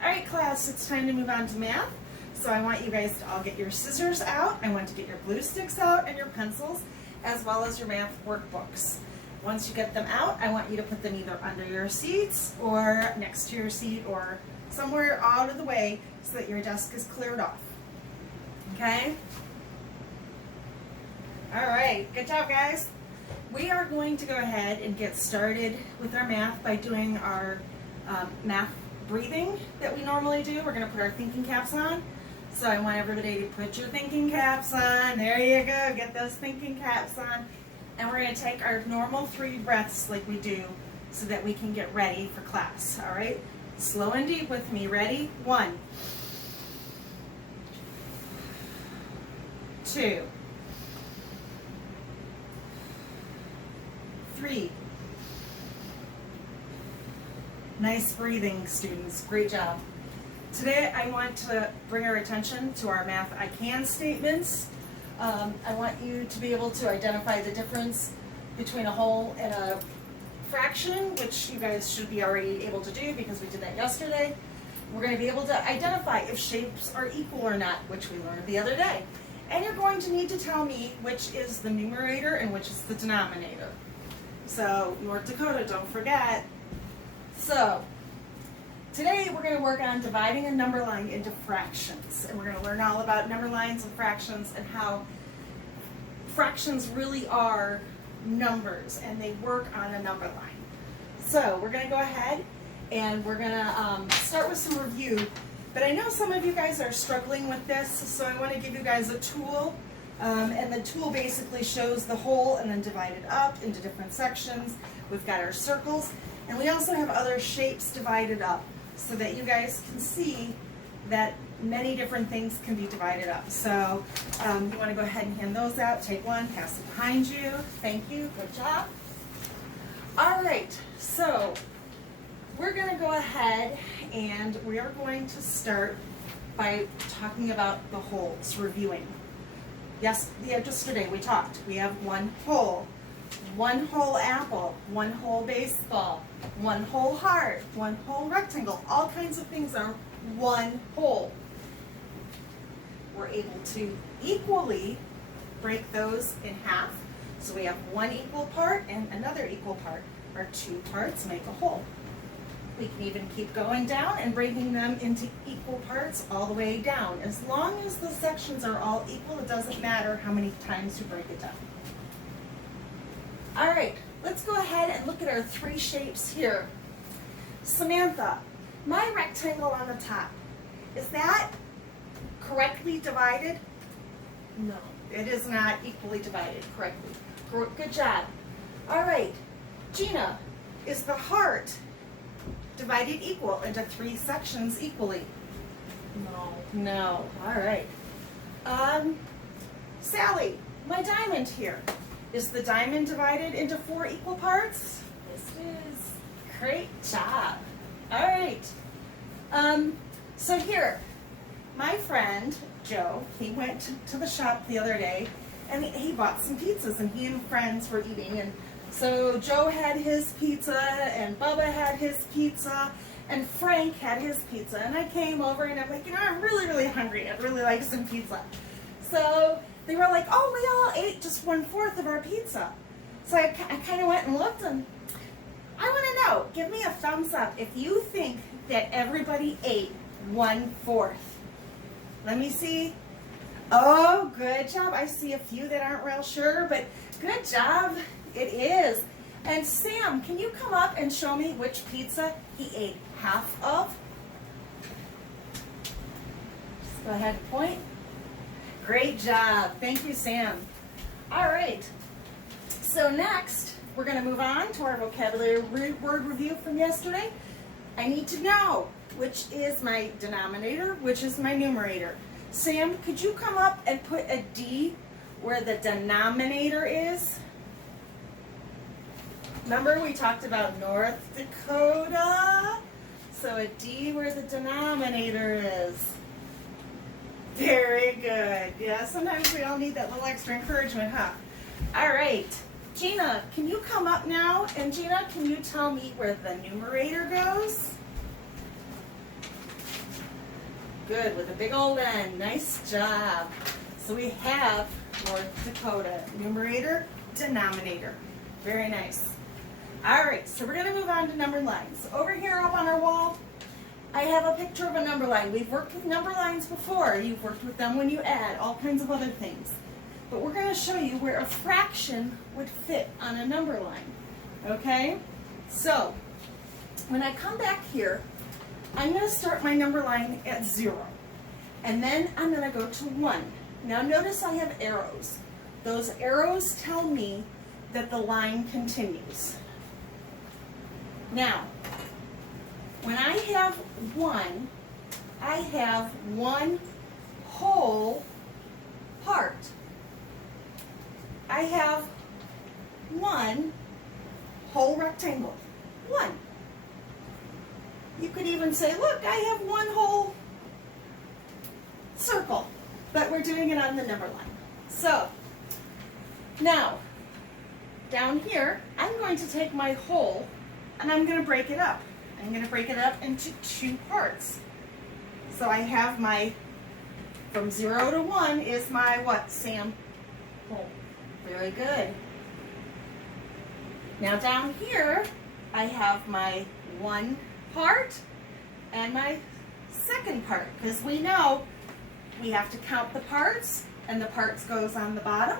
All right, class, it's time to move on to math. So I want you guys to all get your scissors out. I want to get your glue sticks out and your pencils, as well as your math workbooks. Once you get them out, I want you to put them either under your seats or next to your seat or somewhere out of the way so that your desk is cleared off. Okay? All right, good job, guys. We are going to go ahead and get started with our math by doing our math breathing that we normally do. We're going to put our thinking caps on. So I want everybody to put your thinking caps on. There you go. Get those thinking caps on. And we're going to take our normal 3 breaths like we do so that we can get ready for class. All right? Slow and deep with me. Ready? 1, 2, 3. Nice breathing, students. Great job. Today I want to bring our attention to our math I can statements. I want you to be able to identify the difference between a whole and a fraction, which you guys should be already able to do because we did that yesterday. We're going to be able to identify if shapes are equal or not, which we learned the other day. And you're going to need to tell me which is the numerator and which is the denominator. So, North Dakota, don't forget. So, today we're going to work on dividing a number line into fractions. And we're going to learn all about number lines and fractions and how fractions really are numbers and they work on a number line. So, we're going to go ahead and we're going to start with some review. But I know some of you guys are struggling with this, so I want to give you guys a tool. And the tool basically shows the whole and then divided up into different sections. We've got our circles. And we also have other shapes divided up so that you guys can see that many different things can be divided up. So you want to go ahead and hand those out. Take one, pass it behind you. Thank you. Good job. All right. So we're going to go ahead and we are going to start by talking about the wholes, reviewing. Yes, yesterday we talked. We have one whole apple, one whole baseball, one whole heart, one whole rectangle. All kinds of things are one whole. We're able to equally break those in half. So we have one equal part and another equal part. Our 2 parts make a whole. We can even keep going down and breaking them into equal parts all the way down. As long as the sections are all equal, it doesn't matter how many times you break it down. All right, let's go ahead and look at our 3 shapes here. Samantha, my rectangle on the top, is that correctly divided? No, it is not equally divided correctly. Good job. All right, Gina, is the heart divided equal into 3 sections equally? No. No. All right. Sally, my diamond here. Is the diamond divided into 4 equal parts? Yes, it is. Great job. All right. So here, my friend Joe, he went to the shop the other day and he bought some pizzas and he and friends were eating, and so Joe had his pizza, and Bubba had his pizza, and Frank had his pizza. And I came over, and I'm like, I'm really, really hungry. I'd really like some pizza. So they were like, oh, we all ate just 1/4 of our pizza. So I kind of went and looked, and I want to know, give me a thumbs up if you think that everybody ate 1/4. Let me see. Oh, good job. I see a few that aren't real sure, but good job. It is. And Sam, can you come up and show me which pizza he ate half of? Just go ahead and point. Great job. Thank you, Sam. All right. So next, we're going to move on to our vocabulary word review from yesterday. I need to know which is my denominator, which is my numerator. Sam, could you come up and put a D where the denominator is? Remember we talked about North Dakota? So a D where the denominator is. Very good. Yeah, sometimes we all need that little extra encouragement, huh? All right. Gina, can you come up now? And Gina, can you tell me where the numerator goes? Good, with a big old N. Nice job. So we have North Dakota. Numerator, denominator. Very nice. All right, so we're going to move on to number lines. Over here up on our wall, I have a picture of a number line. We've worked with number lines before. You've worked with them when you add, all kinds of other things. But we're going to show you where a fraction would fit on a number line. Okay? So, when I come back here, I'm going to start my number line at 0. And then I'm going to go to 1. Now notice I have arrows. Those arrows tell me that the line continues. Now, when I have 1, I have one whole part. I have one whole rectangle. 1. You could even say, look, I have one whole circle, but we're doing it on the number line. So, now, down here, I'm going to take my whole and I'm going to break it up. I'm going to break it up into 2 parts. So I have my, from 0 to 1 is my what, Sam? Whole. Very good. Now down here, I have my 1 part and my second part, because we know we have to count the parts, and the parts goes on the bottom.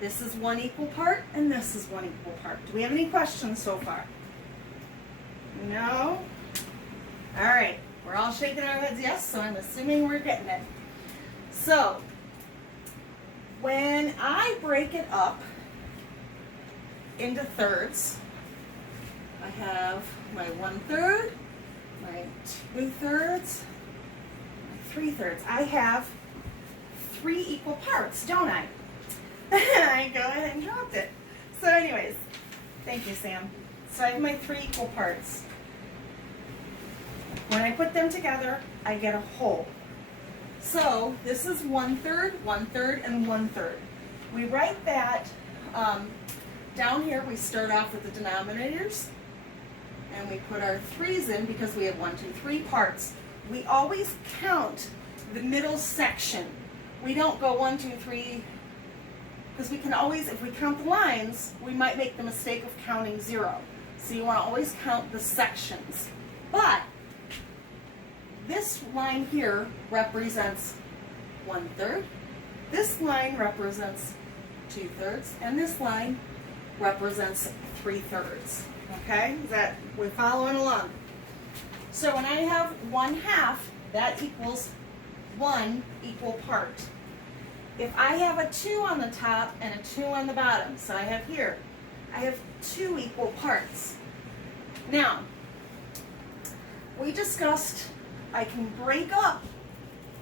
This is 1 equal part, and this is 1 equal part. Do we have any questions so far? No? All right, we're all shaking our heads yes, so I'm assuming we're getting it. So, when I break it up into thirds, I have my 1/3, my 2/3, my 3/3. I have 3 equal parts, don't I? I go ahead and dropped it. So anyways, thank you, Sam. So I have my 3 equal parts. When I put them together, I get a whole. So this is 1/3, 1/3, and 1/3. We write that down here. We start off with the denominators, and we put our 3's in because we have 1, 2, 3 parts. We always count the middle section. We don't go 1, 2, 3, because we can always, if we count the lines, we might make the mistake of counting 0. So you want to always count the sections. But this line here represents 1/3. This line represents 2/3, and this line represents 3/3. Okay, is that, we're following along? So when I have 1/2, that equals 1 equal part. If I have a 2 on the top and a 2 on the bottom, so I have here, I have 2 equal parts. Now, we discussed I can break up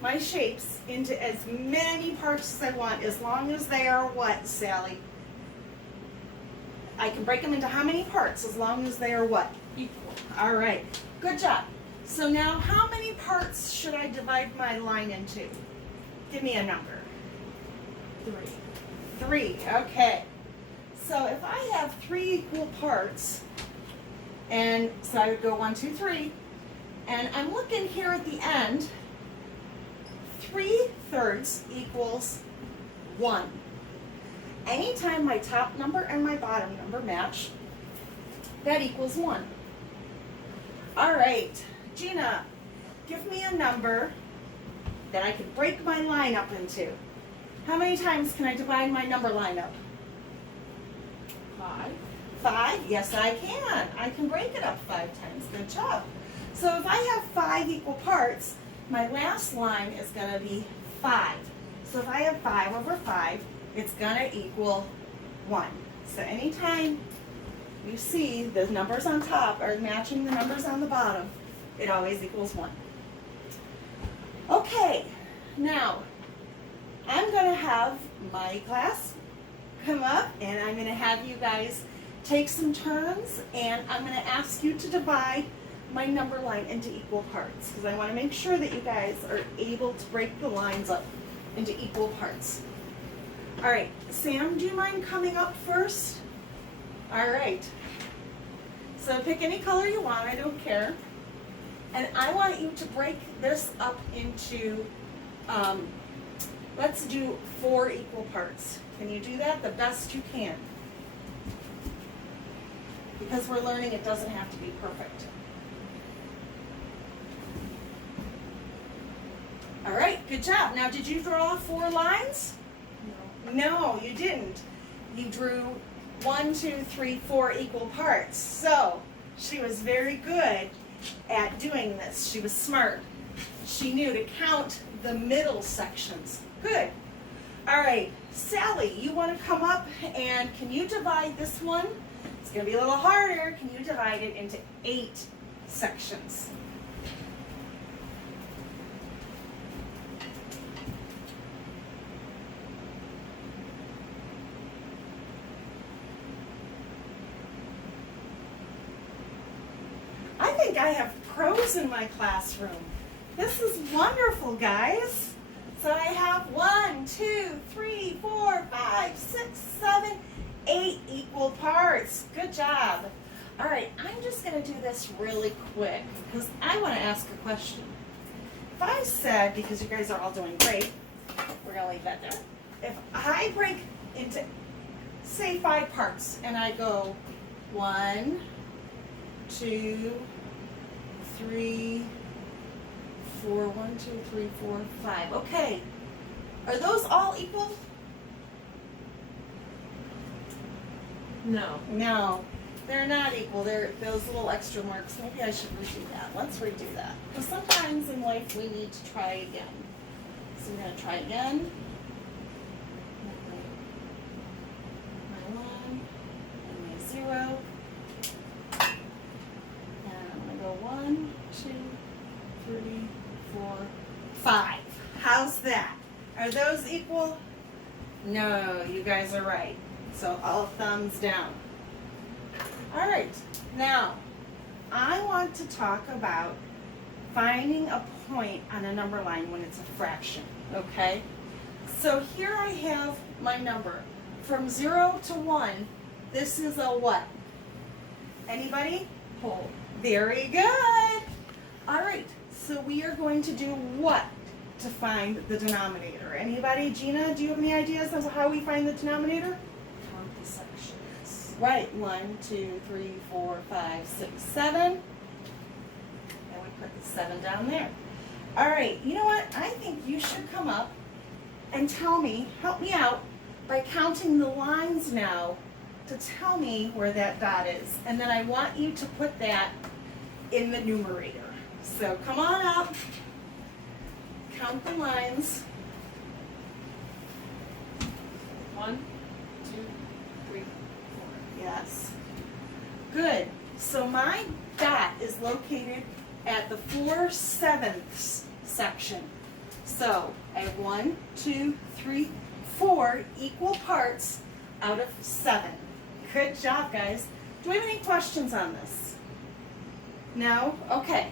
my shapes into as many parts as I want, as long as they are what, Sally? I can break them into how many parts, as long as they are what? Equal. All right, good job. So now, how many parts should I divide my line into? Give me a number. 3. 3, okay. So if I have 3 equal parts, and so I would go 1, 2, 3, and I'm looking here at the end, 3/3 equals 1. Anytime my top number and my bottom number match, that equals 1. All right, Gina, give me a number that I could break my line up into. How many times can I divide my number line up? 5. 5? Yes, I can. I can break it up 5 times. Good job. So if I have 5 equal parts, my last line is going to be 5. So if I have 5 over 5, it's going to equal 1. So anytime you see the numbers on top are matching the numbers on the bottom, it always equals 1. Okay, now I'm going to have my class come up, and I'm going to have you guys take some turns, and I'm going to ask you to divide my number line into equal parts, because I want to make sure that you guys are able to break the lines up into equal parts. All right, Sam, do you mind coming up first? All right. So pick any color you want, I don't care. And I want you to break this up into, let's do 4 equal parts. Can you do that? The best you can. Because we're learning it doesn't have to be perfect. All right, good job. Now, did you draw 4 lines? No, you didn't. You drew 1, 2, 3, 4 equal parts. So, she was very good at doing this. She was smart. She knew to count the middle sections. Good. All right, Sally, you want to come up and can you divide this one? It's going to be a little harder. Can you divide it into 8 sections? I think I have pros in my classroom. This is wonderful, guys. So I have 1, 2, 3, 4, 5, 6, 7, 8 equal parts. Good job. All right, I'm just going to do this really quick because I want to ask a question. If I said, because you guys are all doing great, we're going to leave that there. If I break into, say, 5 parts and I go 1, 2, 3, 4, 1, 2, 3, 4, 5. Okay. Are those all equal? No. No. They're not equal. They're those little extra marks. Maybe I should redo that. Let's redo that. Because sometimes in life we need to try again. So we're going to try again. My 1 and my 0. And I'm going to go 1, 2, 3, 4, 5. How's that? Are those equal? No, you guys are right. So all thumbs down. All right, now I want to talk about finding a point on a number line when it's a fraction, okay? So here I have my number. From 0 to 1, this is a what? Anybody? Whole. Very good. All right, so we are going to do what to find the denominator? Anybody? Gina, do you have any ideas of how we find the denominator? Count the sections. Right, 1, 2, 3, 4, 5, 6, 7. And we put the 7 down there. All right, you know what? I think you should come up and tell me, help me out by counting the lines now to tell me where that dot is. And then I want you to put that in the numerator. So come on up, count the lines. 1, 2, 3, 4. Yes. Good. So my dot is located at the 4/7 section. So I have 1, 2, 3, 4 equal parts out of 7. Good job, guys. Do we have any questions on this? No? Okay.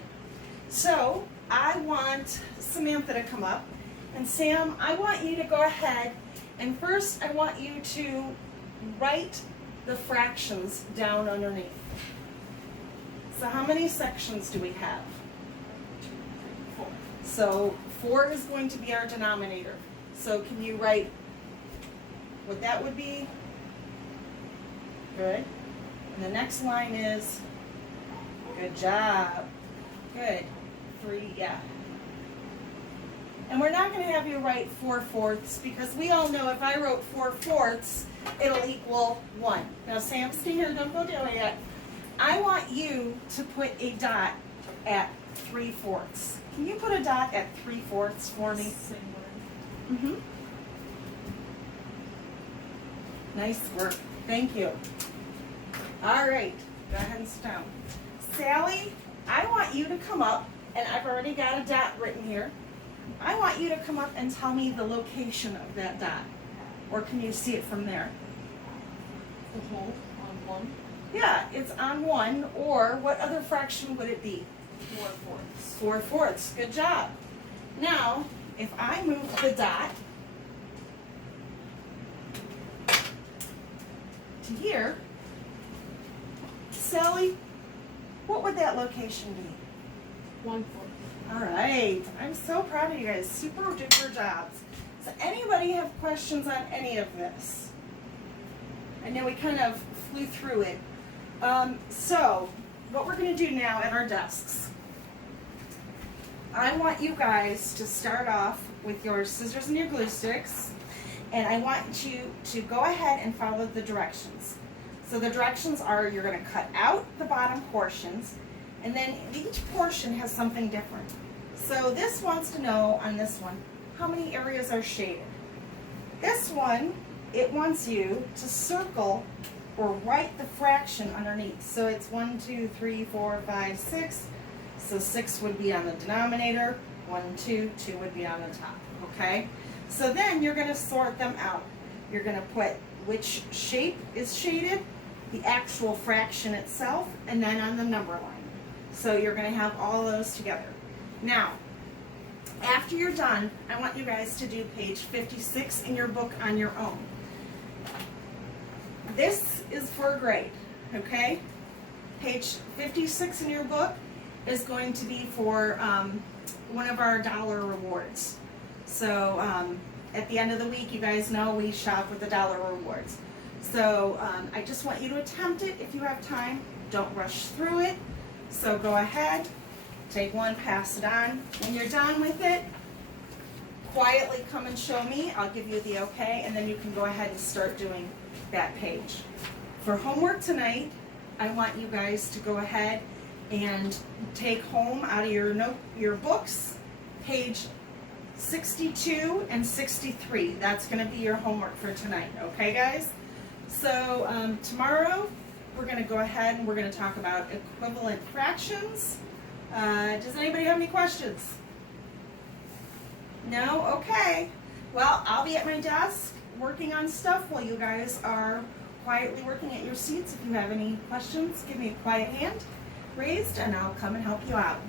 So I want Samantha to come up. And Sam, I want you to go ahead and first I want you to write the fractions down underneath. So how many sections do we have? 2, 3, 4. So 4 is going to be our denominator. So can you write what that would be? Good. And the next line is, good job. Good. 3, yeah. And we're not going to have you write 4/4 because we all know if I wrote 4/4, it'll equal 1. Now Sam, stay here, don't go down yet. I want you to put a dot at 3/4. Can you put a dot at 3/4 for me? Same word. Mm-hmm. Nice work. Thank you. All right. Go ahead and sit down. Sally, I want you to come up, and I've already got a dot written here. I want you to come up and tell me the location of that dot. Or can you see it from there? The whole on 1. Yeah, it's on 1, or what other fraction would it be? 4/4. 4/4. Good job. Now, if I move the dot to here, Sally, what would that location be? 1/4. All right, I'm so proud of you guys. Super duper jobs. Does anybody have questions on any of this? I know we kind of flew through it. So, what we're going to do now at our desks, I want you guys to start off with your scissors and your glue sticks, and I want you to go ahead and follow the directions. So the directions are you're going to cut out the bottom portions, and then each portion has something different. So this wants to know on this one, how many areas are shaded? This one, it wants you to circle or write the fraction underneath. So it's 1, 2, 3, 4, 5, 6. So 6 would be on the denominator, 1, 2, 2 would be on the top, okay? So then you're gonna sort them out. You're gonna put which shape is shaded, the actual fraction itself, and then on the number line. So you're going to have all those together. Now, after you're done, I want you guys to do page 56 in your book on your own. This is for a grade, okay? Page 56 in your book is going to be for one of our dollar rewards. So at the end of the week, you guys know we shop with the dollar rewards. So I just want you to attempt it if you have time. Don't rush through it. So go ahead, take one, pass it on. When you're done with it, quietly come and show me. I'll give you the okay, and then you can go ahead and start doing that page. For homework tonight, I want you guys to go ahead and take home out of your books, page 62 and 63. That's going to be your homework for tonight, okay guys? So tomorrow we're going to go ahead and we're going to talk about equivalent fractions. Does anybody have any questions? No? Okay. Well, I'll be at my desk working on stuff while you guys are quietly working at your seats. If you have any questions, give me a quiet hand raised and I'll come and help you out.